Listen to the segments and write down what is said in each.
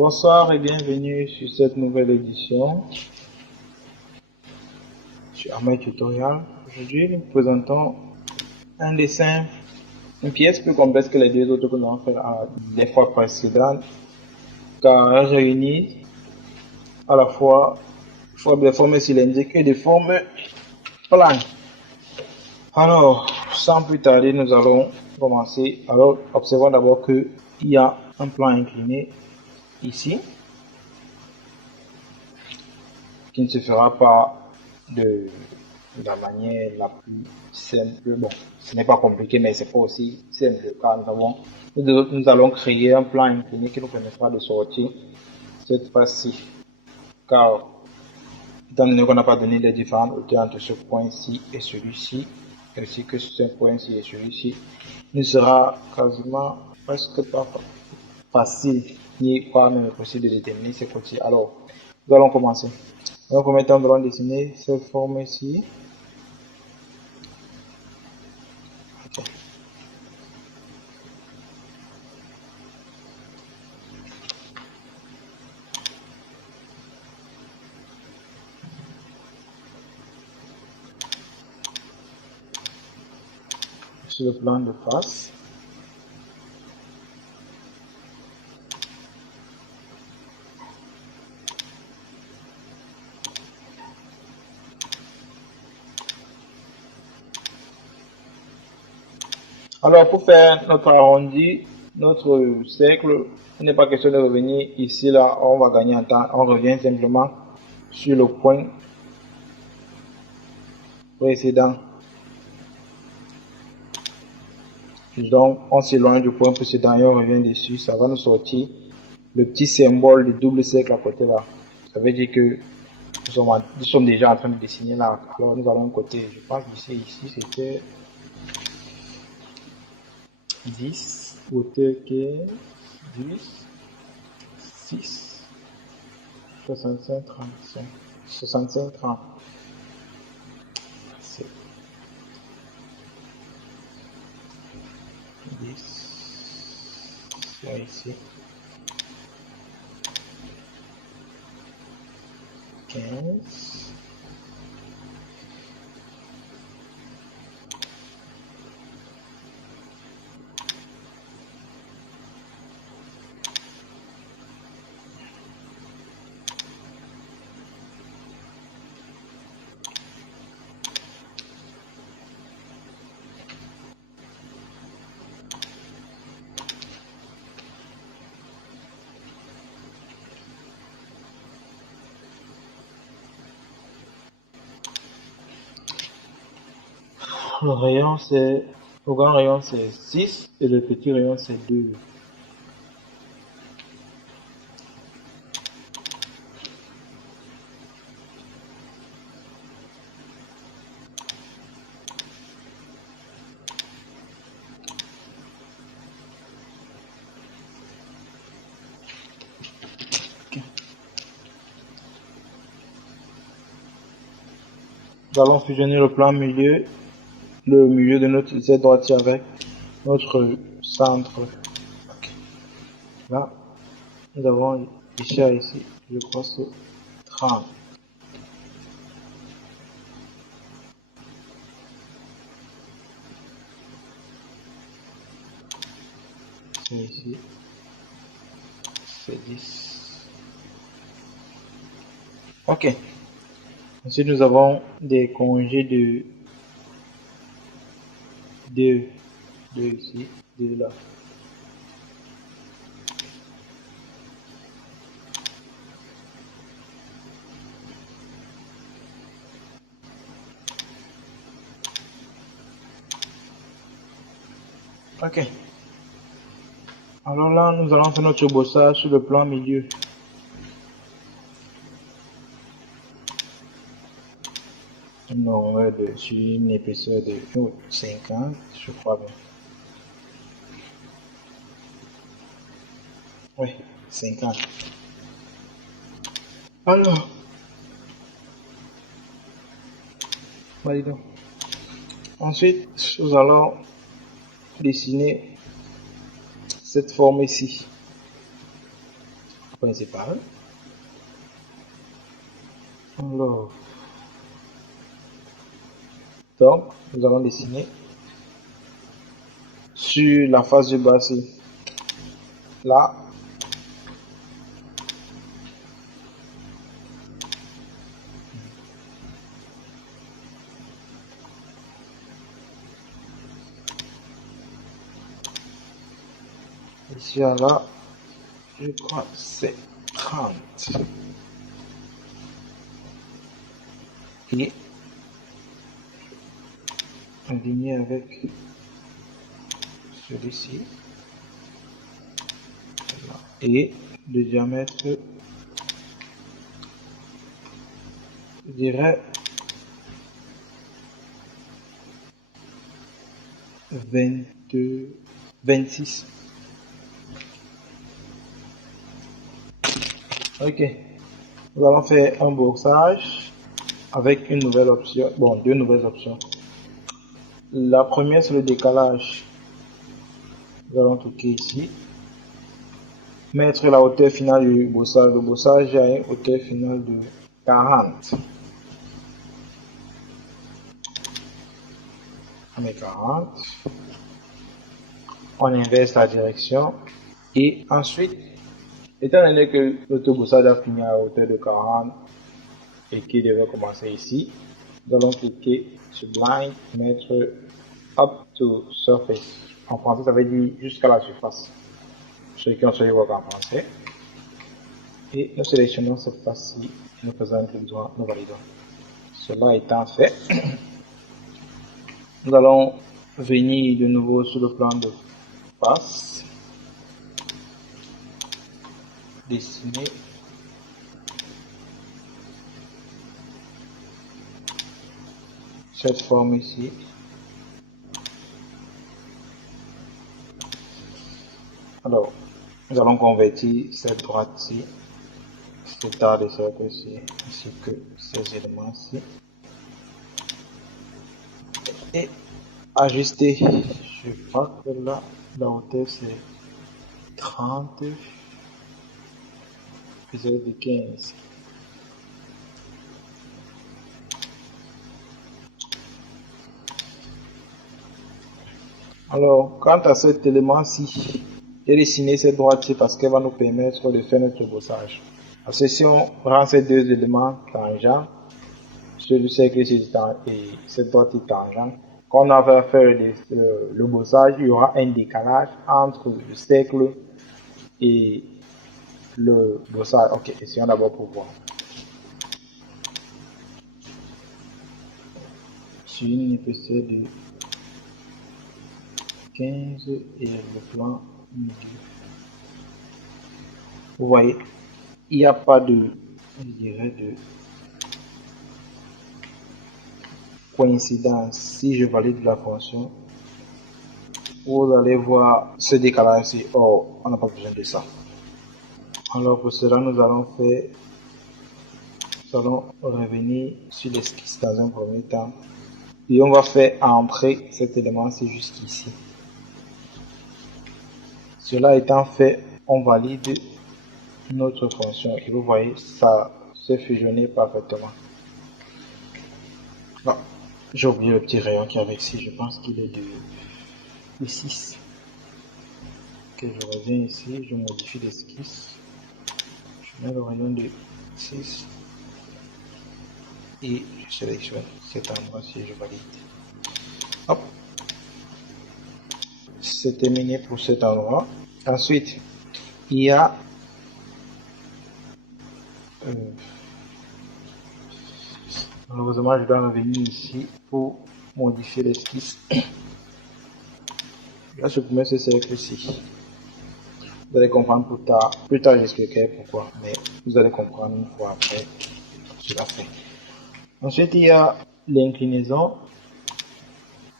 Bonsoir et bienvenue sur cette nouvelle édition sur Ahmed Tutorial. Aujourd'hui, nous présentons un dessin, une pièce plus complexe que les deux autres que nous avons fait les fois précédentes, car elle réunit à la fois des formes cylindriques et des formes planes. Alors, sans plus tarder, nous allons commencer. Alors, observons d'abord qu'il y a un plan incliné ici, qui ne se fera pas de la manière la plus simple. Bon, ce n'est pas compliqué, mais c'est pas aussi simple, car nous allons créer un plan incliné qui nous permettra de sortir cette face-ci. Car, étant donné qu'on n'a pas donné les différentes hauteurs entre ce point-ci et celui-ci, ainsi que ce point-ci et celui-ci, il sera quasiment presque pas facile, ni pas même possible de déterminer ces côtés. Alors, nous allons commencer. Dans le premier temps, nous allons dessiner cette forme-ci. Okay. Sur le plan de face. Alors, pour faire notre arrondi, notre cercle, il n'est pas question de revenir ici, là, on va gagner en temps. On revient simplement sur le point précédent. Donc, on s'éloigne du point précédent et on revient dessus. Ça va nous sortir le petit symbole de double cercle à côté là. Ça veut dire que nous sommes déjà en train de dessiner là. Alors, nous allons côté, je pense que ici c'était 10, hauteur 15, 10, 6, 65, 35, 65, 30. C'est 10. Là, ici. 15. Le grand rayon c'est 6 et le petit rayon c'est 2. Nous allons fusionner le plan milieu, le milieu de notre Z droitier avec notre centre. Okay. Là, nous avons ici, je crois c'est 30. C'est ici, c'est 10. Ok. Ensuite, nous avons des congés de 2 ici, 2 là. Ok. Alors là, nous allons faire notre bossage sur le plan milieu. Non, sur une épaisseur de 50, je crois bien. Oui, 50. Alors, validons. Ensuite, nous allons dessiner cette forme ici. principal. Alors, donc, nous allons dessiner sur la face du bas ici. Là, ici là, je crois que c'est 30. Et aligné avec celui-ci. Et le diamètre, je dirais 26. Ok, nous allons faire un boxage avec une nouvelle option, bon, deux nouvelles options. La première, c'est le décalage. Nous allons cliquer ici. Mettre la hauteur finale du bossage. Le bossage a une hauteur finale de 40. On met 40. On inverse la direction. Et ensuite, étant donné que notre bossage a fini à hauteur de 40 et qu'il devait commencer ici, nous allons cliquer sur Blind, mettre Up to Surface. En français, ça veut dire jusqu'à la surface. Ceux qui ont suivi votre en français. Et nous sélectionnons cette face-ci, nous faisons un clic droit, nous validons. Cela étant fait, nous allons venir de nouveau sur le plan de face, dessiner cette forme ici. Alors, nous allons convertir cette droite-ci, cette taille de cercle-ci, ainsi que ces éléments-ci. Et ajuster. Je crois que là, la hauteur c'est 30, vis-à-vis de 15. Alors, quant à cet élément-ci, j'ai dessiné cette droite-ci parce qu'elle va nous permettre de faire notre bossage. Parce que si on rend ces deux éléments tangents, celui du cercle ici et cette droite est tangente, quand on va faire le bossage, il y aura un décalage entre le cercle et le bossage. Ok, essayons d'abord pour voir. Sur une épaisseur de 15 et le plan milieu. Vous voyez, il n'y a pas de, je dirais, de coïncidence. Si je valide la fonction, vous allez voir ce décalage ici. Oh, on n'a pas besoin de ça. Alors pour cela, nous allons revenir sur l'esquisse dans un premier temps. Et on va faire entrer cet élément-ci jusqu'ici. Cela étant fait, on valide notre fonction. Et vous voyez, ça se fusionne parfaitement. Bon, j'ai oublié le petit rayon qu'il y avait ici. Je pense qu'il est de 6. Ok, je reviens ici, je modifie l'esquisse. Je mets le rayon de 6. Et je sélectionne cet endroit-ci, je valide. Hop. C'est terminé pour cet endroit. Ensuite, il y a malheureusement, je dois revenir ici pour modifier l'esquisse. Là, je peux mettre ce cercle-ci. Vous allez comprendre plus tard j'expliquerai pourquoi, mais vous allez comprendre une fois après cela fait. Ensuite, il y a l'inclinaison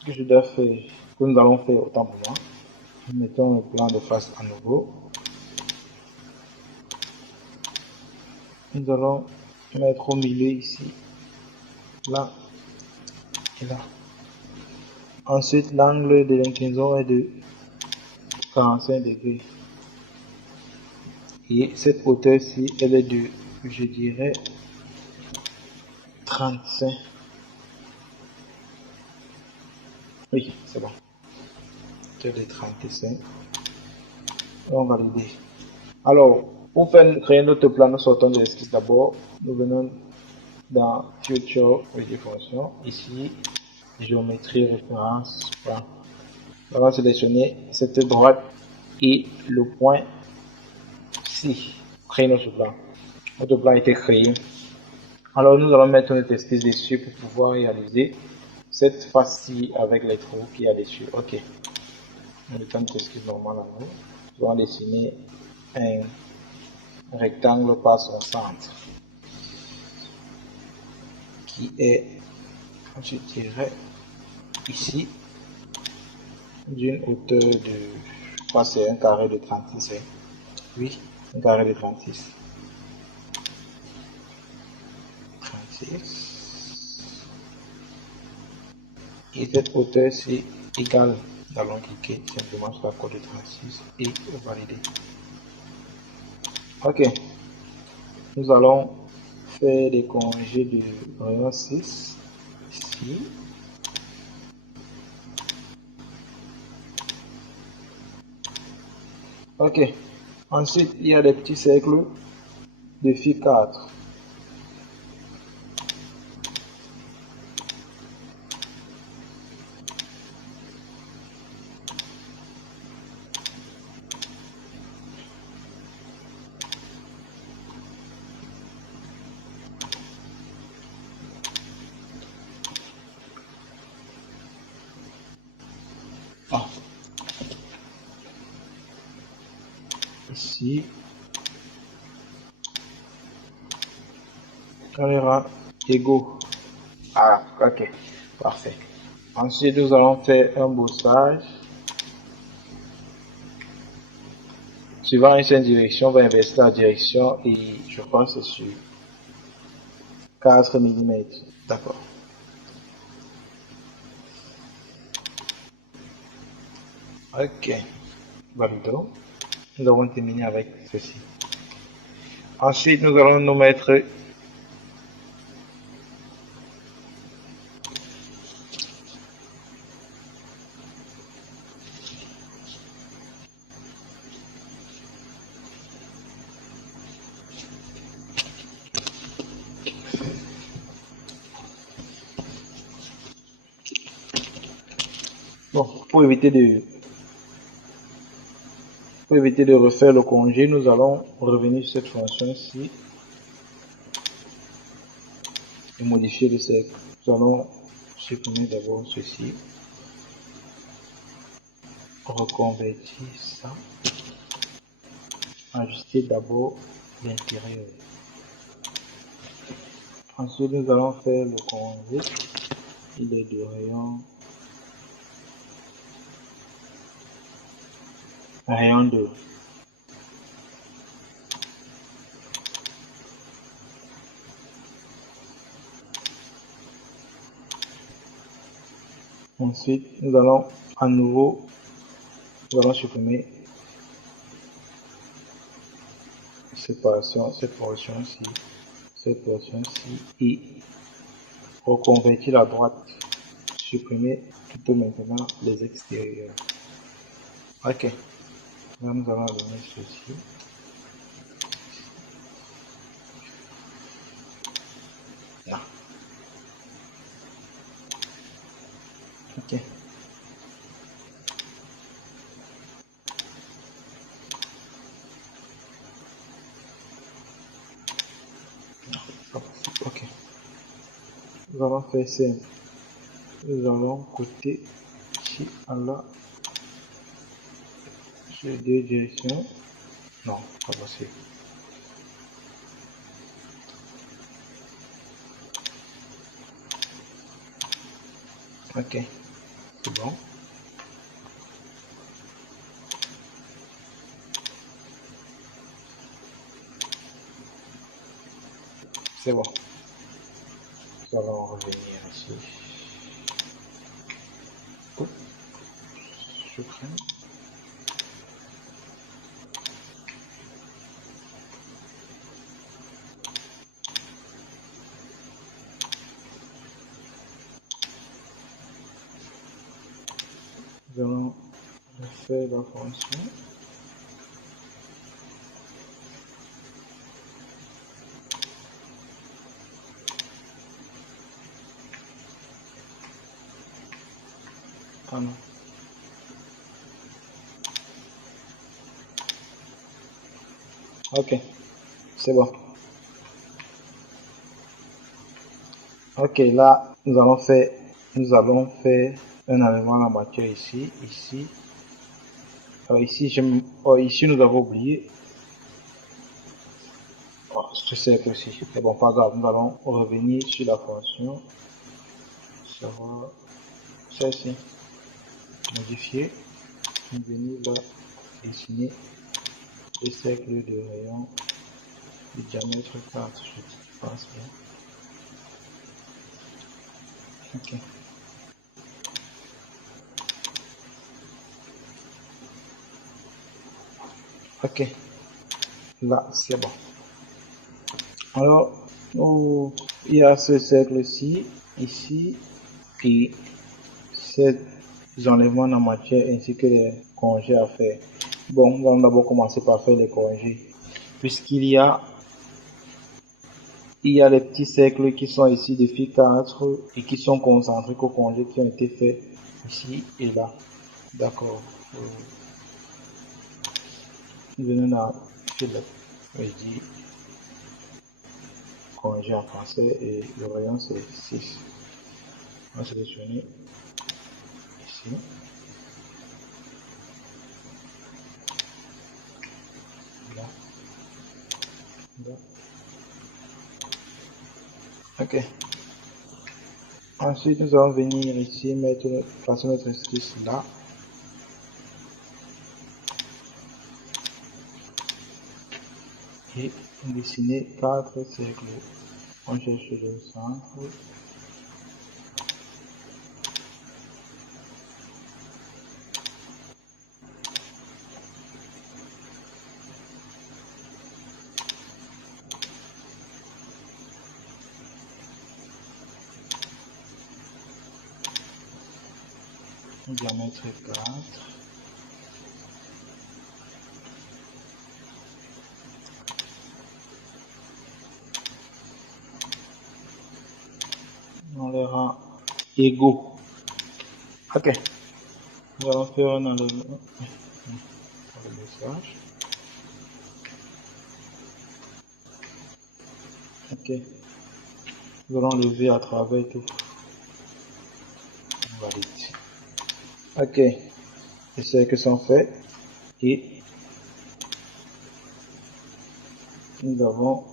que je dois faire, que nous allons faire autant pour moi. Mettons le plan de face à nouveau. Nous allons mettre au milieu ici, là et là. Ensuite, l'angle de l'inclinaison est de 45 degrés. Et cette hauteur-ci, elle est de, je dirais, 35. Oui, c'est bon. C'est de 35. On va valider. Alors, pour créer notre plan, nous sortons de l'esquisse d'abord. Nous venons dans Future Function. Ici, géométrie référence plan. On va sélectionner cette droite et le point C. Créer notre plan. Notre plan a été créé. Alors, nous allons mettre notre esquisse dessus pour pouvoir réaliser cette face-ci avec les trous qu'il y a dessus. Ok. On mettant notre esquisse normale à nous. Nous allons dessiner un rectangle par son centre qui est, je dirais, ici, d'une hauteur de, je crois que c'est un carré de 36. Oui, un carré de 36. 36. Et cette hauteur, c'est égal. Nous allons cliquer simplement sur la corde de 36 et valider. Ok. Nous allons faire des congés de rayon 6 ici. Ok. Ensuite, il y a des petits cercles de phi 4. Ah. Ici, caméra égaux. Ah, ok, parfait. Ensuite, nous allons faire un bossage. Suivant une seule direction, on va inverser la direction et je pense que c'est sur 4 mm. D'accord. Ok. Validons. Nous avons terminé avec ceci. Ensuite, nous allons nous mettre bon, pour éviter de refaire le congé, nous allons revenir sur cette fonction-ci et modifier le cercle. Nous allons supprimer d'abord ceci, reconvertir ça, ajuster d'abord l'intérieur. Ensuite, nous allons faire le congé. Il est de rayon 2. Ensuite, nous allons à nouveau, nous allons supprimer cette portion-ci, et reconvertir la droite. Supprimer plutôt maintenant les extérieurs. Ok. Là, nous allons donner ceci. Là. Ok. Ok. Nous allons faire simple. Nous allons côté ici en là sur deux directions. Non, pas possible. Ok, c'est bon. C'est bon. Nous allons revenir ici. Je prends. nous allons refaire la fonction. Ah non. Ok, c'est bon. Ok, là, nous allons faire un enlèvement à la matière ici. Alors ici, ici nous avons oublié. Oh, ce cercle aussi. C'est bon, pas grave. Nous allons revenir sur la fonction. Sur celle-ci. Modifier. Venir là, dessiner le cercle de rayon du diamètre 4. Je pense bien. Ok. Ok. Là, c'est bon. Alors, il y a ce cercle-ci, ici, et ces enlèvements en matière ainsi que les congés à faire. Bon, nous allons d'abord commencer par faire les congés. Puisqu'il y a les petits cercles qui sont ici depuis 4 et qui sont concentriques aux congés qui ont été faits ici et là. D'accord. Venons à Philippe. Je dis congé en français et le rayon c'est 6. On va sélectionner ici. Là. Là. Ok. Ensuite, nous allons venir ici, placer notre esquisse là. Et dessiner 4 cercles. On cherche le centre. Diamètre 4. On les rend égaux. Ok. Nous allons faire un enlèvement. Le message. Ok. Nous allons lever à travers tout. Valide. Ok. Les cercles sont faits. Et nous avons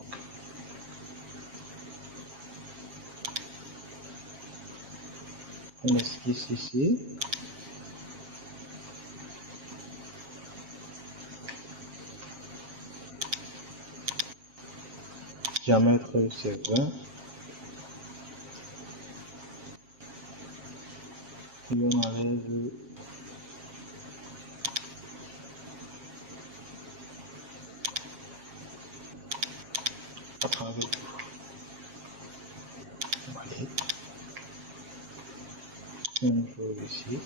une esquisse ici. Diamètre c'est 20. Et on enlève à travers tout. Valide. Même chose ici.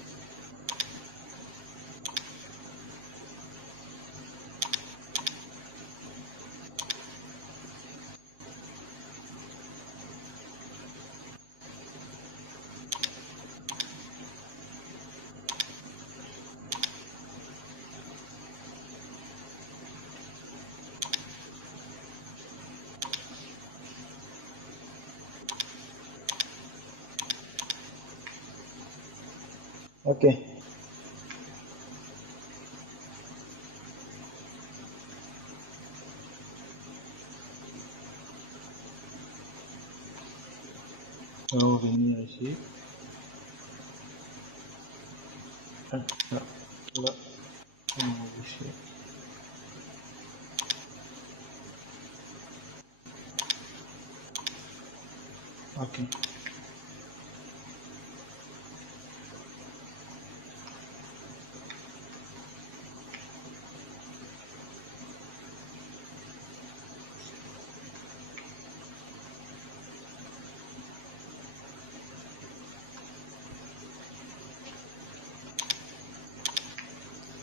Ok. On va revenir ici. Là, là, là. On va modifier. Ok.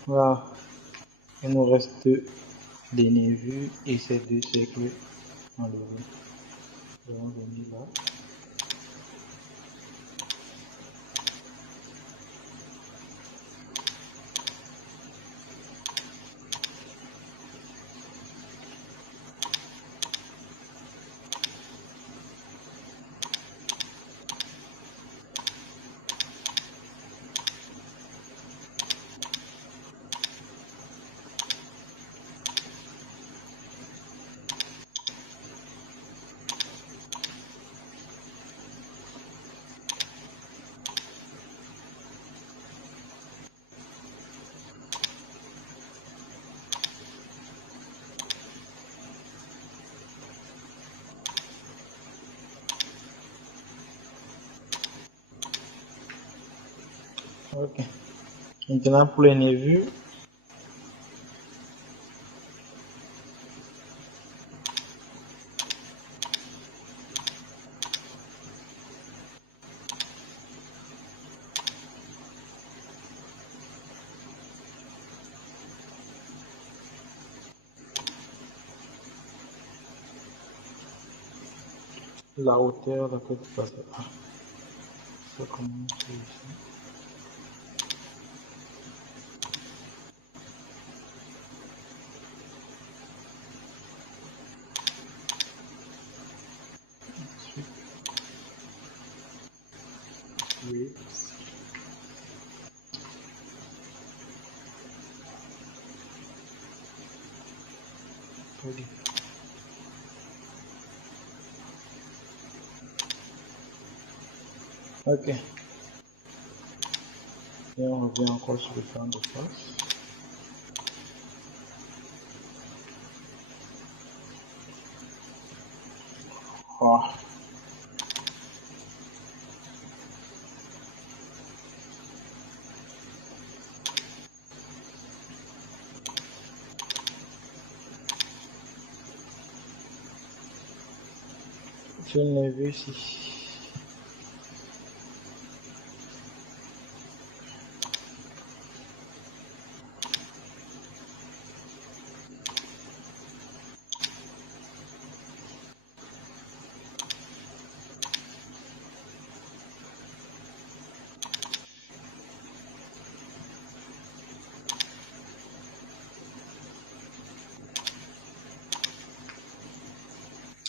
Voilà. Il nous reste des nervures et ces deux cercles enlevés. Nous allons venir là. Ok. Maintenant pour les nervures, la hauteur, la tête passe là. Ça commence ici. Ensuite, oui. Allez. Ok. Et on revient encore sur le plan de face. Oh. Je l'ai vu ici.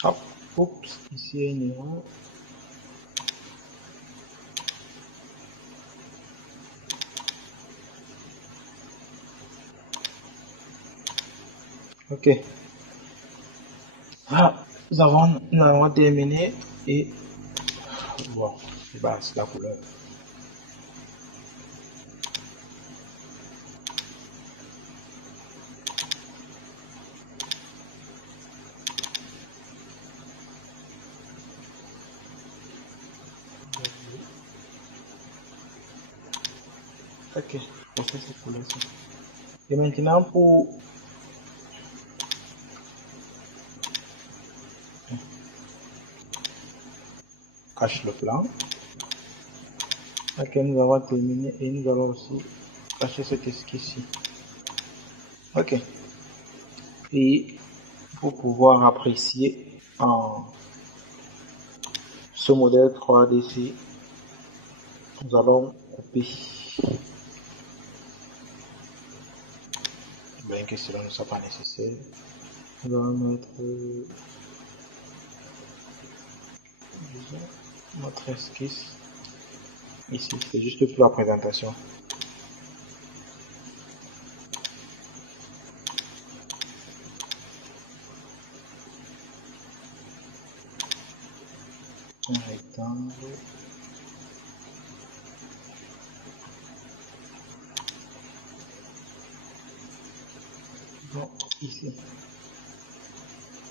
Hop. Oups, ici il y a une erreur. Ok. Ah, nous avons terminé et bon, bah, c'est la couleur. Ok, on fait cette couleur. Et maintenant pour cacher le plan. Ok, nous avons terminé et nous allons aussi cacher cette esquisse-ci. Ok. Et pour pouvoir apprécier ce modèle 3D-ci, nous allons couper. Bien que cela ne soit pas nécessaire, nous allons mettre disons, notre esquisse ici. C'est juste pour la présentation. Un rectangle. Bon, ici,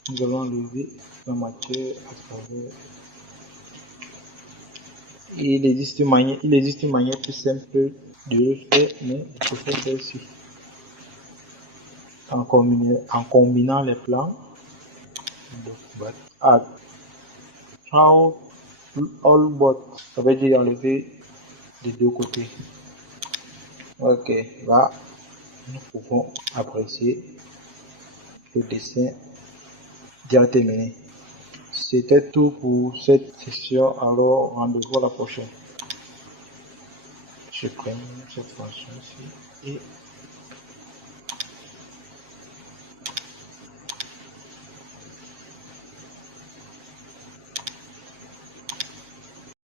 nous allons enlever la matière à travers. Et il existe une manière plus simple de le faire, mais il faut faire celle-ci. En combinant les plans, but add all but, ça veut dire enlever des deux côtés. Ok, va nous pouvons apprécier le dessin déjà terminé. C'était tout pour cette session, alors rendez-vous à la prochaine. Je prends cette façon-ci et